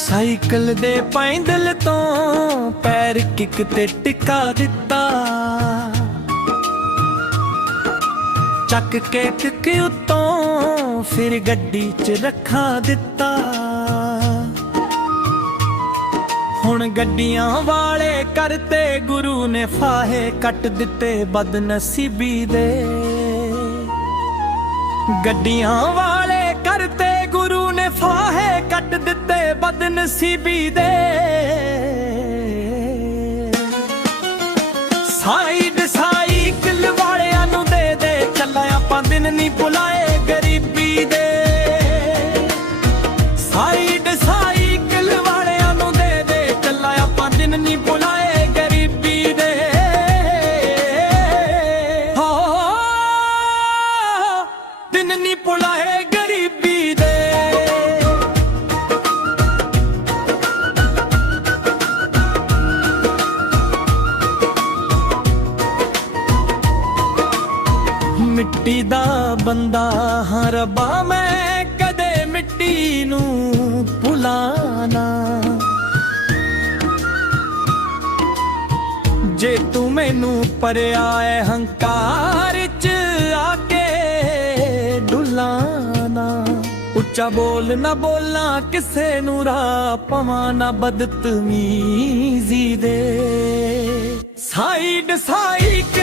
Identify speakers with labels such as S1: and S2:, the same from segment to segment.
S1: Cycle ਦੇ ਪੈਂਦਲ ਤੋਂ ਪੈਰ ਕਿੱਕ ਤੇ ਟਿਕਾ ਦਿੱਤਾ। ਚੱਕ ਕੇ ਕਿੱਕ ਉਤੋਂ ਫਿਰ ਗੱਡੀ 'ਚ ਰੱਖਾ ਦਿੱਤਾ। ਹੁਣ ਗੱਡੀਆਂ ਵਾਲੇ ਕਰਤੇ ਗੁਰੂ ਨੇ ਫਾਹੇ ਕੱਟ ਦਿੱਤੇ ਬਦਨਸੀਬੀ ਦੇ। ਗੱਡੀਆਂ ਵਾਲੇ ਕੱਟ ਦਿੱਤੇ ਬਦਨਸੀਬੀ ਦੇ। ਸਾਈਡ ਸਾਈਕਲ ਵਾਲਿਆਂ ਨੂੰ ਦੇ ਦੇ, ਚੱਲਾਂ ਆਪਾਂ ਦਿਨ ਨਹੀਂ ਭੁਲਾਏ ਗਰੀਬੀ ਦੇ। ਸਾਈਡ ਸਾਈਕਲ ਵਾਲਿਆਂ ਨੂੰ ਦੇ ਦੇ, ਚੱਲਾਂ ਆਪਾਂ ਦਿਨ ਨਹੀਂ ਭੁਲਾਏ ਗਰੀਬੀ ਦੇ। ਹੋ ਦਿਨ ਨਹੀਂ ਭੁਲਾਏ ਮਿੱਟੀ ਦਾ ਬੰਦਾ ਹਾਂ ਰੱਬਾ, ਮੈਂ ਕਦੇ ਮਿੱਟੀ ਨੂੰ ਭੁਲਾਣਾ ਜੇ ਤੂੰ ਮੈਨੂੰ ਪਰਿਆ ਏ ਹੰਕਾਰ ਚ ਆ ਕੇ ਡੁਲਾਣਾ ਉੱਚਾ ਬੋਲ ਨਾ ਬੋਲਾਂ, ਕਿਸੇ ਨੂੰ ਰਾਹ ਪਵਾਂ ਨਾ ਬਦਤਮੀਜ਼ੀ ਦੇ। ਸਾਈਡ ਸਾਈਕਲ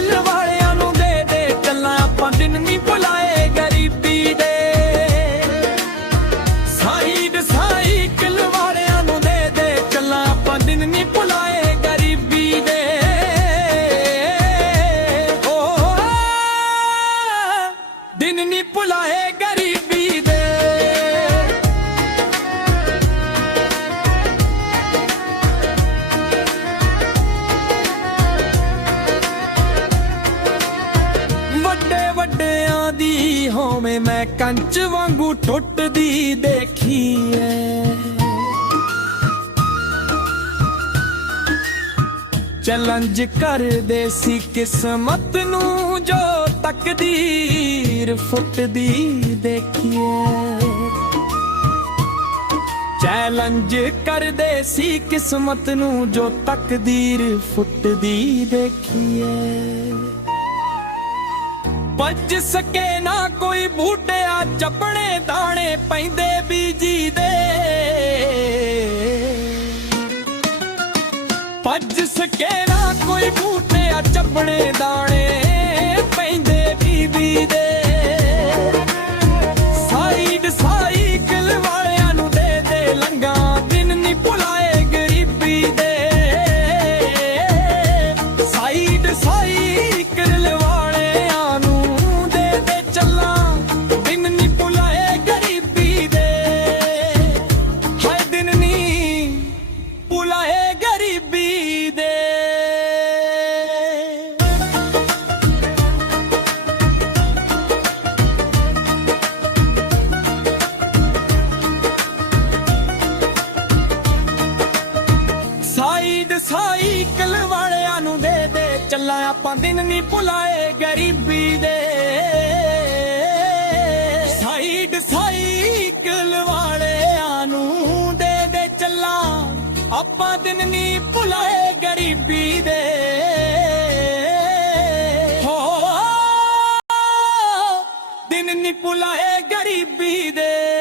S1: ਦੀ ਮੈਂ ਕੰਚ ਵਾਂਗੂ ਟੁੱਟਦੀ ਦੇਖੀ ਐ ਚੈਲੰਜ ਕਰਦੇ ਸੀ ਕਿਸਮਤ ਨੂੰ ਜੋ ਤਕਦੀਰ ਫੁੱਟਦੀ ਦੇਖੀਏ ਚੈਲੰਜ ਕਰਦੇ ਸੀ ਕਿਸਮਤ ਨੂੰ ਜੋ ਤਕਦੀਰ ਫੁੱਟਦੀ ਦੇਖੀਏ ਭੱਜ ਸਕੇ ਨਾ ਕੋਈ ਬੂਟਿਆ, ਚੱਪਣੇ ਦਾਣੇ ਪੈਂਦੇ ਬੀਜੀ ਦੇ। ਭੱਜ ਸਕੇ ਨਾ ਕੋਈ ਬੂਟਿਆ, ਚੱਪਣੇ ਦਾਣੇ ਪੈਂਦੇ ਬੀਬੀ ਦੇ। ਆਪਾਂ ਦਿਨ ਨਹੀਂ ਭੁਲਾਏ ਗਰੀਬੀ ਦੇ। ਸਾਈਡ ਸਾਈਕਲ ਵਾਲਿਆਂ ਨੂੰ ਦੇ ਦੇ ਚੱਲਾਂ। ਆਪਾਂ ਦਿਨ ਨਹੀਂ ਭੁਲਾਏ ਗਰੀਬੀ ਦੇ। ਹੋ, ਦਿਨ ਨਹੀਂ ਭੁਲਾਏ ਗਰੀਬੀ ਦੇ।